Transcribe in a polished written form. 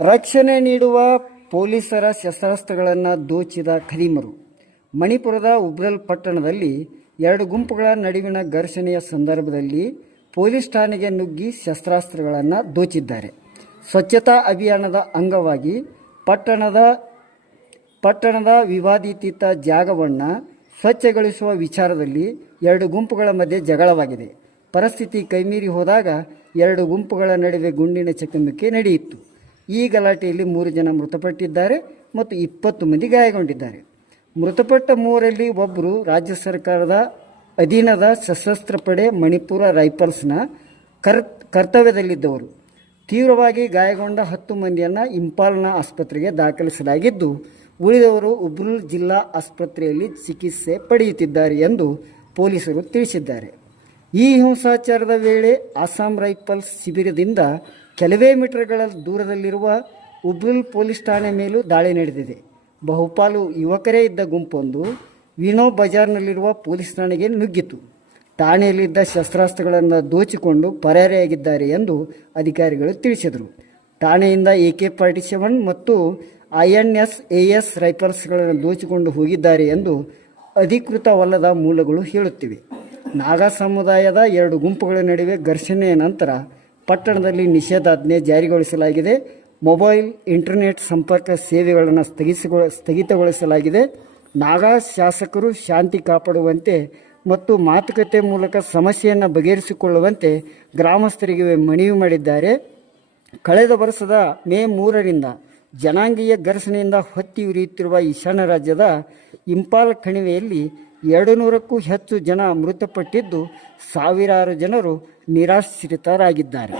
ರಕ್ಷಣೆ ನೀಡುವ ಪೊಲೀಸರ ಶಸ್ತ್ರಾಸ್ತ್ರಗಳನ್ನು ದೋಚಿದ ಖದೀಮರು. ಮಣಿಪುರದ ಉಬ್ರಲ್ ಪಟ್ಟಣದಲ್ಲಿ ಎರಡು ಗುಂಪುಗಳ ನಡುವಿನ ಘರ್ಷಣೆಯ ಸಂದರ್ಭದಲ್ಲಿ ಪೊಲೀಸ್ ಠಾಣೆಗೆ ನುಗ್ಗಿ ಶಸ್ತ್ರಾಸ್ತ್ರಗಳನ್ನು ದೋಚಿದ್ದಾರೆ. ಸ್ವಚ್ಛತಾ ಅಭಿಯಾನದ ಅಂಗವಾಗಿ ಪಟ್ಟಣದ ವಿವಾದಿತ ಜಾಗವನ್ನು ಸ್ವಚ್ಛಗೊಳಿಸುವ ವಿಚಾರದಲ್ಲಿ ಎರಡು ಗುಂಪುಗಳ ಮಧ್ಯೆ ಜಗಳವಾಗಿದೆ. ಪರಿಸ್ಥಿತಿ ಕೈಮೀರಿ ಹೋದಾಗ ಎರಡು ಗುಂಪುಗಳ ನಡುವೆ ಗುಂಡಿನ ಚಕಮಕಿ ನಡೆಯಿತು. ಈ ಗಲಾಟೆಯಲ್ಲಿ 3 ಜನ ಮೃತಪಟ್ಟಿದ್ದಾರೆ ಮತ್ತು 20 ಮಂದಿ ಗಾಯಗೊಂಡಿದ್ದಾರೆ. ಮೃತಪಟ್ಟ 3ರಲ್ಲಿ ಒಬ್ಬರು ರಾಜ್ಯ ಸರ್ಕಾರದ ಅಧೀನದ ಸಶಸ್ತ್ರ ಪಡೆ ಮಣಿಪುರ ರೈಫಲ್ಸ್ನ ಕರ್ತವ್ಯದಲ್ಲಿದ್ದವರು. ತೀವ್ರವಾಗಿ ಗಾಯಗೊಂಡ 10 ಮಂದಿಯನ್ನು ಇಂಪಾಲ್ನ ಆಸ್ಪತ್ರೆಗೆ ದಾಖಲಿಸಲಾಗಿದ್ದು, ಉಳಿದವರು ಉಬ್ರುಲ್ ಜಿಲ್ಲಾ ಆಸ್ಪತ್ರೆಯಲ್ಲಿ ಚಿಕಿತ್ಸೆ ಪಡೆಯುತ್ತಿದ್ದಾರೆ ಎಂದು ಪೊಲೀಸರು ತಿಳಿಸಿದ್ದಾರೆ. ಈ ಹಿಂಸಾಚಾರದ ವೇಳೆ ಅಸ್ಸಾಂ ರೈಫಲ್ಸ್ ಶಿಬಿರದಿಂದ ಕೆಲವೇ ಮೀಟರ್ಗಳ ದೂರದಲ್ಲಿರುವ ಉಬ್ರುಲ್ ಪೊಲೀಸ್ ಠಾಣೆ ಮೇಲೂ ದಾಳಿ ನಡೆದಿದೆ. ಬಹುಪಾಲು ಯುವಕರೇ ಇದ್ದ ಗುಂಪೊಂದು ವಿನೋ ಬಜಾರ್ನಲ್ಲಿರುವ ಪೊಲೀಸ್ ಠಾಣೆಗೆ ನುಗ್ಗಿತು. ಠಾಣೆಯಲ್ಲಿದ್ದ ಶಸ್ತ್ರಾಸ್ತ್ರಗಳನ್ನು ದೋಚಿಕೊಂಡು ಪರಾರಿಯಾಗಿದ್ದಾರೆ ಎಂದು ಅಧಿಕಾರಿಗಳು ತಿಳಿಸಿದರು. ಠಾಣೆಯಿಂದ AK-47 ಮತ್ತು INS ರೈಫಲ್ಸ್ಗಳನ್ನು ದೋಚಿಕೊಂಡು ಹೋಗಿದ್ದಾರೆ ಎಂದು ಅಧಿಕೃತವಲ್ಲದ ಮೂಲಗಳು ಹೇಳುತ್ತಿವೆ. ನಾಗಾ ಸಮುದಾಯದ ಎರಡು ಗುಂಪುಗಳ ನಡುವೆ ಘರ್ಷಣೆಯ ನಂತರ ಪಟ್ಟಣದಲ್ಲಿ ನಿಷೇಧಾಜ್ಞೆ ಜಾರಿಗೊಳಿಸಲಾಗಿದೆ. ಮೊಬೈಲ್, ಇಂಟರ್ನೆಟ್ ಸಂಪರ್ಕ ಸೇವೆಗಳನ್ನು ಸ್ಥಗಿತಗೊಳಿಸಲಾಗಿದೆ. ನಾಗಾ ಶಾಸಕರು ಶಾಂತಿ ಕಾಪಾಡುವಂತೆ ಮತ್ತು ಮಾತುಕತೆ ಮೂಲಕ ಸಮಸ್ಯೆಯನ್ನು ಬಗೆಹರಿಸಿಕೊಳ್ಳುವಂತೆ ಗ್ರಾಮಸ್ಥರಿಗೆ ಮನವಿ ಮಾಡಿದ್ದಾರೆ. ಕಳೆದ ವರ್ಷದ ಮೇ 3ರಿಂದ ಜನಾಂಗೀಯ ಘರ್ಷಣೆಯಿಂದ ಹೊತ್ತಿ ಉರಿಯುತ್ತಿರುವ ಈಶಾನ್ಯ ರಾಜ್ಯದ ಇಂಪಾಲ್ ಕಣಿವೆಯಲ್ಲಿ 200ಕ್ಕೂ ಹೆಚ್ಚು ಜನ ಮೃತಪಟ್ಟಿದ್ದು, ಸಾವಿರಾರು ಜನರು ನಿರಾಶ್ರಿತರಾಗಿದ್ದಾರೆ.